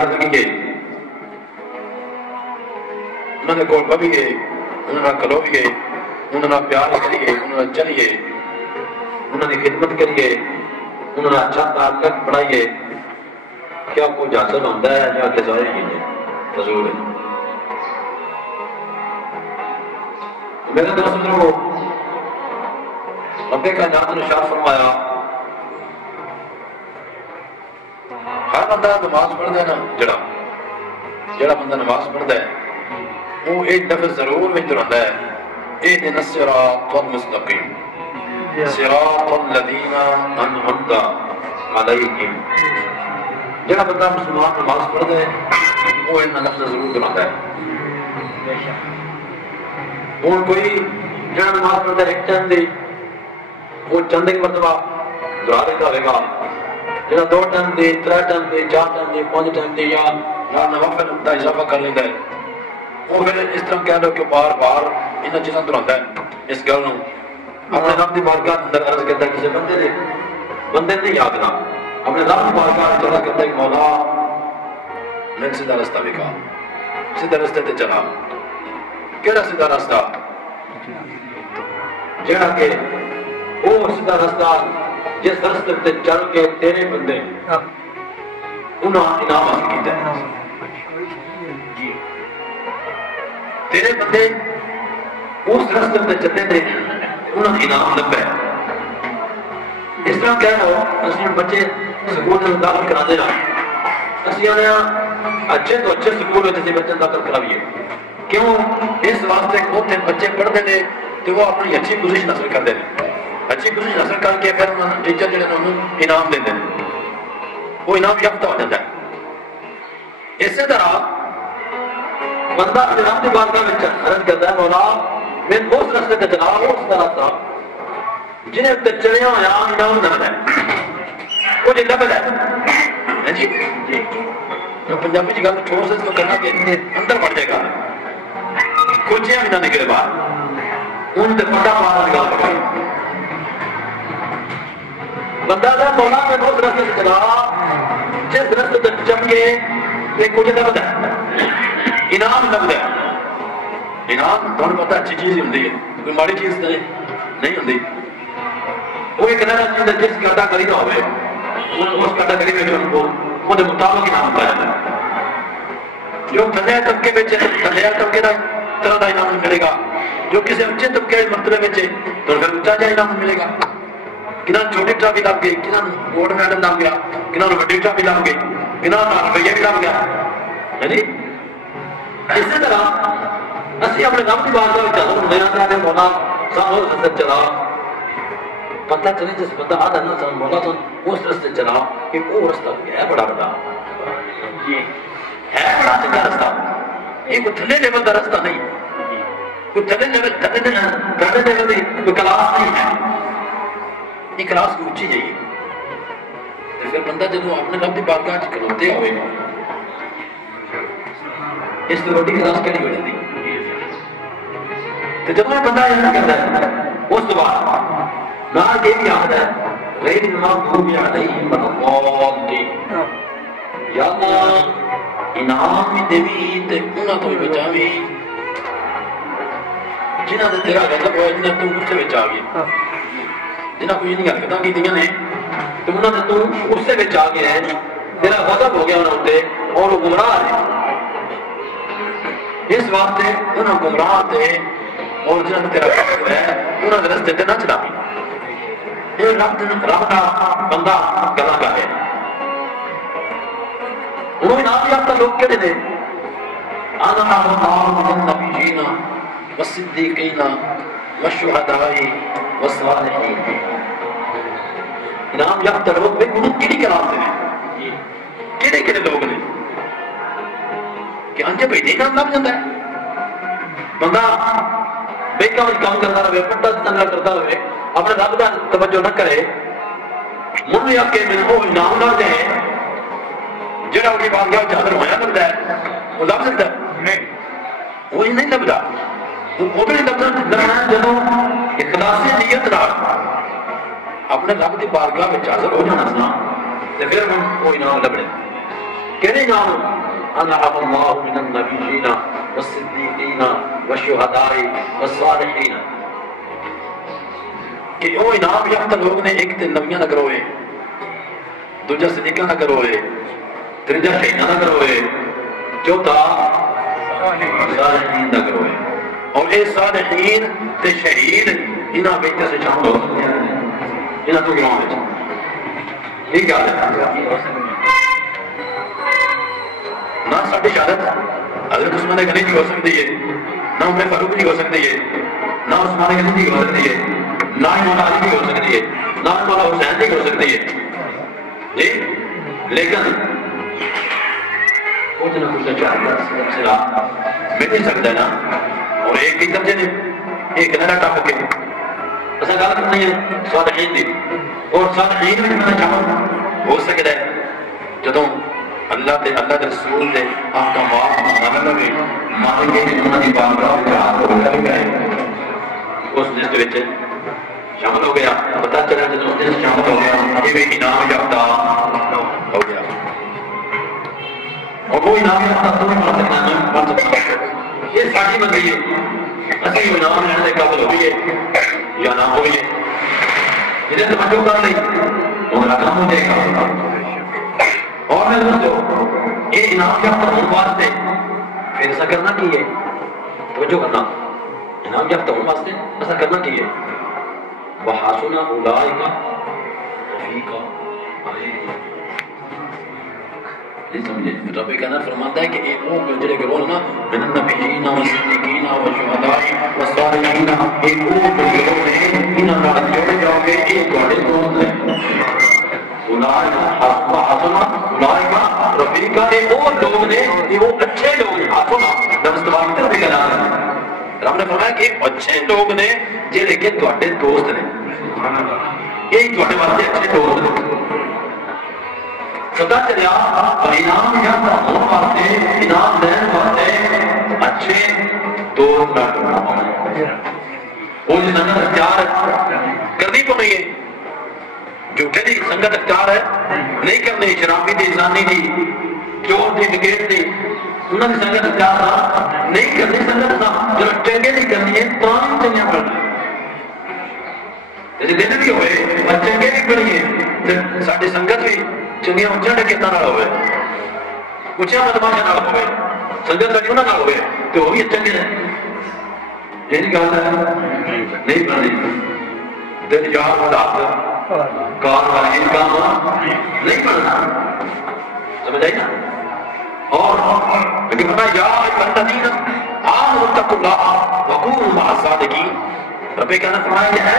لڑ گئے انہوں نے کول بھی گئے انہوں نے کلو بھی گئے انہوں نے پیار کریے انہوں نے چلیے انہوں نے خدمت کریے انہوں نے اچھا تعلق بڑھائیے کیا کوئی حاصل ہوتا ہے یا کہ ظاہر ہی نہیں فضول ہے میرے دوستوں رب کائنات نے ارشاد فرمایا ہر بندہ نماز پڑھتا ہے نا جڑا بندہ نماز پڑھتا ہے وہ ایک لفظ ضرور میں دہراتا ہے اهدنا الصراط المستقيم صراط الذين انعمت عليهم جڑا بندہ مسلمان نماز پڑھتا ہے وہ ان لفظ ضرور دہراتا ہے اور کوئی جڑا نماز پڑھتا ہے ایک ٹائم دی وہ چند ایک مرتبہ دہرا دیتا ہوئے گا جڑا 2 ٹائم دی 3 ٹائم دی 4 ٹائم دی 5 ٹائم دی یا نوافل دا اضافہ کر لیتا ہے وہ پھر اس طرح کہہ لو کہ بار بار انہاں چیزاں دہراتا ہے اس گل نوں اپنے رب دی بارگاہ اندر عرض کرتا ہے کسی بندے نے یاد نہ اپنے رب دی بارگاہ چلا کرتا ہے کہ مولا میں سیدھا راستہ دکھا سیدھا راستے تے چلا کیڑا سیدھا راستہ جڑا کہ وہ سیدھا راستہ جس راستے تے چل کے تیرے بندے انہاں انعام حاصل کیتا ہے تیرے بندے اس راستے تے چلتے تھے انہاں انعام لبا ہے اس طرح کہہ رہا ہو اسی بچے سکول میں داخل کرا دے رہا اسی آنے اچھے تو اچھے سکول میں تسی بچے داخل کراویے کیوں اس واسطے ہوتے بچے پڑھتے ہیں تو وہ اپنی اچھی پوزیشن حاصل کرتے ہیں اچھی پوزیشن حاصل کر کے پھر ٹیچر جڑے انہوں انعام دیتے ہیں وہ انعام یافتہ ہو جاتا ہے اسی طرح بندہ جناب کی بارگاہ میں عرض کرتا ہے مولا میں اس راستے تے چلا اس راستہ جنہیں تے چلیا ہویا انعام نہ ہے وہ جنہ پہ ہے جی جی جو پنجابی جی گل ٹھوس اس کو کرنا کہ اندر بڑھ جائے گا کچھ بھی نہ نکلے باہر ان تے پٹا مار گل کرے بندہ دا مولا میں اس راستے تے چلا جس راستے تے چل کے تے کچھ نہ پتا انعام لگتا ہے انعام تمہیں پتا اچھی چیز ہی ہوتی ہے کوئی ماڑی چیز نہیں ہوتی وہ ایک نیا چیز ہے جس کیٹاگری کا ہوئے اس کیٹاگری میں وہ مطابق انعام ہوتا ہے جو تھلے طبقے میں تھلے طبقے کا طرح کا انعام ملے گا جو کسی اچھے طبقے مرتبے میں تو پھر اچھا جا انعام ملے گا کنہ چھوٹی ٹرافی لگ گئی کنہ گولڈ میڈل لگ گیا کنہ وڈی ٹرافی لگ گئی کنہ روپیہ بھی لگ گیا ہے جی اسی طرح اسی اپنے رب کی بارگاہ میں چلو میرا نام ہے مولا سانو راستے چلا پتہ چلے جس بندہ آدھا نہ سان مولا سان اس راستے چلا کہ وہ راستہ ہے بڑا بڑا ہے بڑا چنگا راستہ یہ کوئی تھلے لیول کا راستہ نہیں کوئی تھلے لیول کی کوئی کلاس نہیں ہے یہ کلاس کو اونچی جائیے پھر بندہ جب اپنے رب کی بارگاہ چ کھلوتے ہوئے اس تو روٹی کلاس کہڑی ہو جاتی تو جب بندہ یہ کرتا ہے اس تو بعد نال یہ بھی آخر ہے غیر المغضوب علیہم ولا یا اللہ انعام بھی دیوی تے انہاں تو بچاوی جنہاں تے تیرا غضب ہوئے جنہاں تو غصے وچ آ گئے جنہاں کوئی نہیں حرکتاں کیتیاں نے تو انہاں تے تو غصے وچ آ گئے ہیں تیرا غضب ہو گیا انہاں تے اور وہ گمراہ ہیں اس واسطے انہاں گمراہ تے اور جنہاں تے تیرا غضب ہے انہاں دے راستے تے نہ چلاوی یہ رب دا بندہ گلا کرے انہوں انعام یافتہ لوگ کہتے ہیں انا اللہ النبیین والصدیقین والشہداء والصالحین انعام یافتہ لوگ بے انہوں کیڑی کلام سے کیڑے کیڑے لوگ نے کہ انجے بھائی انعام لگ جاتا ہے بندہ بے کام کرتا رہے پٹا تنگا کرتا رہے اپنے رب کا توجہ نہ کرے من یا کہ میں وہ انعام نہ دے جڑا ان کی بارگاہ حاضر ہویا لگتا ہے وہ لگ سکتا ہے نہیں وہ نہیں لگتا وہ بھی لگنا ہے جدوں اخلاص نیت نال اپنے رب کی بارگاہ میں حاضر ہو جانا سنا تے پھر وہ انعام لبنے کہنے نام انعم اللہ من النبیین والصدیقین والشہداء والصالحین کہ وہ انعام یافتہ لوگ نے ایک تے نبیاں نہ کروئے دوجہ صدیقہ نہ کروئے تریجہ شہیدہ نہ کروئے چوتھا صالحین نہ کروئے اور اے صالحین تے شہید انہاں بیٹے سے شامل ہو سکتے ہیں انہاں تو گراؤں میں یہ کیا ہے نہ ساڑھی شہادت حضرت عثمان غنی بھی ہو سکتی ہے نہ عمر فاروق بھی ہو سکتی ہے نہ عثمان غنی بھی ہو سکتی ہے نہ مولا علی بھی ہو سکتی ہے نہ مولا حسین بھی ہو سکتی ہے جی لیکن کچھ نہ کچھ چاہتا سلسلہ مل نہیں سکتا ہے نا اور ایک ہی درجے نے ایک نہ ٹاپ کے ایسا گل کرنی ہے صالحین دی اور صالحین میں میں شامل ہو سکتا ہے جدوں اللہ تے اللہ دے رسول دے احکامات نہ لوے مان کے انہاں دی بارگاہ وچ ہاتھ رکھ گئے اس لسٹ وچ شامل ہو گیا پتہ چلا جدوں اس شامل ہو گیا یہ بھی انعام یافتہ ہو گیا اور وہ انعام یافتہ تو پڑھ سکتا ہے یہ ساڈی بندی ہے اسی انعام لینے دے قابل ہوئی ہے یا نہ ہوئی ہے جنہیں توجہ کر لی ہمارا کام ہو جائے گا اور میں دوستو یہ انعام یافتہ ہونے واسطے پھر ایسا کرنا کی ہے توجہ کرنا انعام یافتہ ہونے واسطے ایسا کرنا کی ہے وَحَسُنَ أُولَئِكَ رَفِيقًا نہیں سمجھے رب کہنا فرماتا ہے کہ ایک وہ جڑے گروہ نا من النبیین والصدیقین والشہداء والصالحین ایک وہ گروہ ہے انہاں نال جوڑے جاؤ گے ایک تواڈے دوست ہیں حسن اولئک رفیقا یہ وہ لوگ نے یہ وہ اچھے لوگ ہیں حسن لفظ تبارک طرف بھی کہنا ہے رب نے فرمایا کہ اچھے لوگ نے جڑے کہ تواڈے دوست نے یہ تواڈے واسطے اچھے دوست نے سدا چلیا انعام یافتہ ہونے واسطے انعام دین واسطے اچھے دوست نہ ڈھونڈنا پڑے وہ جو سنگت اختیار کرنی پڑی ہے جھوٹے دی سنگت اختیار ہے نہیں کرنی شرابی دی انسانی دی چور دی ڈکیٹ دی انہوں نے سنگت اختیار نہیں کرنی سنگت نہ جو چنگے دی کرنی ہے تمام چنگیاں کرنی جیسے دن بھی ہوئے اور چنگے بھی کرنی ہے ساڑھی سنگت بھی چنگیاں اچھا ڈکیتاں نہ ہوئے اچھا بدماشاں نہ ہوئے سنگت ساڑھی انہوں نہ ہوئے تو وہ بھی چنگے ہیں یہ نہیں کہا ہے نہیں پڑھنی دل یار والا کار والا ان کام نہیں پڑھنا سمجھ آئی نا اور لیکن فرمایا یا الذین آمنوا اتقوا اللہ وکونوا مع الصادقین رب کہنا فرمایا کہ ہے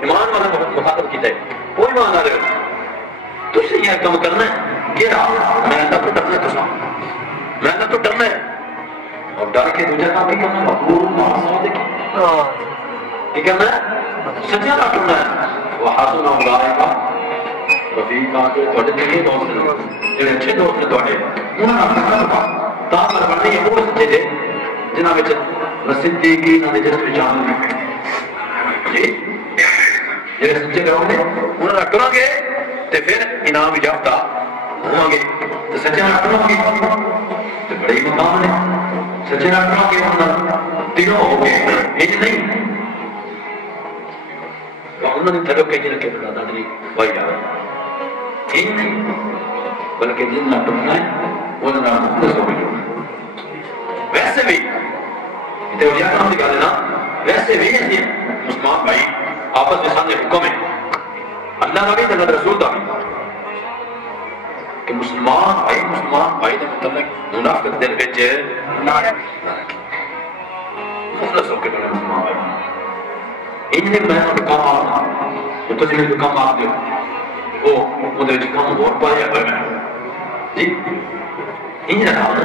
ایمان والا مخاطب کیتا ہے کوئی ایمان والے تجھے یہ کام کرنا ہے کہ میں اللہ تو ڈرنا ہے تسا میں اللہ تو ڈرنا ہے اور ڈر کے دوجہ کام بھی کرنا ہے وکونوا مع الصادقین یہ کرنا ہے سچا نہ ڈرنا ہے وحسن اولئک رفیقا تواڈے چنگے دوست نے جڑے اچھے دوست نے تواڈے انہاں نال کرنا تا پر بڑھنی ہے وہ سچے دے جنہاں وچ صدیقین دے جس وچ شامل ہیں جی جڑے سچے لوگ نے انہاں نال ٹرو گے تے پھر انعام یافتہ ہوں گے تے سچے نال ٹرو گے تے بڑے مقام نے سچے نال ٹرو گے انہاں تینوں ہو گے یہ نہیں انہوں نے تھلو کہیں رکھے بڑھا دادری بائی جاوے یہ نہیں بلکہ جن نہ ٹکنا ہے وہ نہ مخلص ہو گئی ویسے بھی اتنے اولیاء کام دکھا دینا ویسے بھی ایسی مسلمان بھائی آپس میں سامنے حکم ہے اللہ کا بھی اللہ رسول کا بھی کہ مسلمان بھائی نے متعلق منافقت دل وچ نہ رکھے مخلص ہو کے بڑے مسلمان بھائی انہیں میں نے کام آنا وہ تو جنہیں کام آ گئے وہ مدر جی کام اور پایا پر میں جی انہیں رکھا ہونا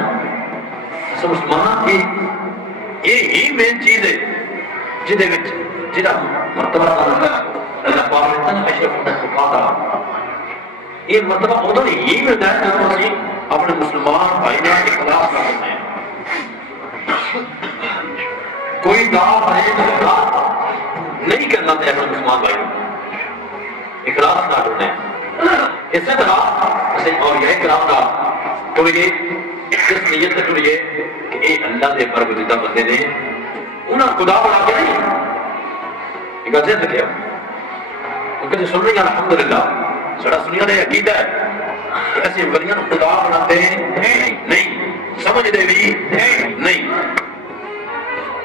ایسا مسلمان یہ ہی مین چیز ہے جنہیں وچ جنہ مرتبہ اللہ پاک لیتا ہے اشرف مقاطع یہ مرتبہ ہوتا نہیں یہ ملتا ہے جب اسی اپنے مسلمان بھائی نے اخلاص کرتے ہیں کوئی دعا فریب نہیں کرنا تھا اپنے مسلمان بھائی اخلاص نہ ڈھونڈے اسی طرح اور یہ کرام کا ٹریے اس نیت سے ٹریے کہ اے اللہ دے برگزیدہ بندے نے انہاں خدا بنا کے نہیں ایک عزت کیا کیونکہ جو سن رہی ہیں الحمدللہ سڑا سنیا دے عقیدہ ہے کہ ایسے ولیاں خدا بناتے ہیں نہیں سمجھ دے بھی نہیں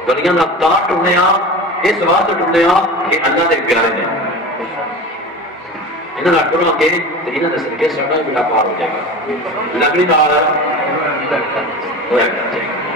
ولیاں نہ تا ٹھنے اس واسطے ٹھنے کہ اللہ دے پیارے نے انہاں نہ ٹرو کے تے انہاں دے صدقے سڑا بیٹا پار ہو جائے گا لگڑی نال ہویا کرے گا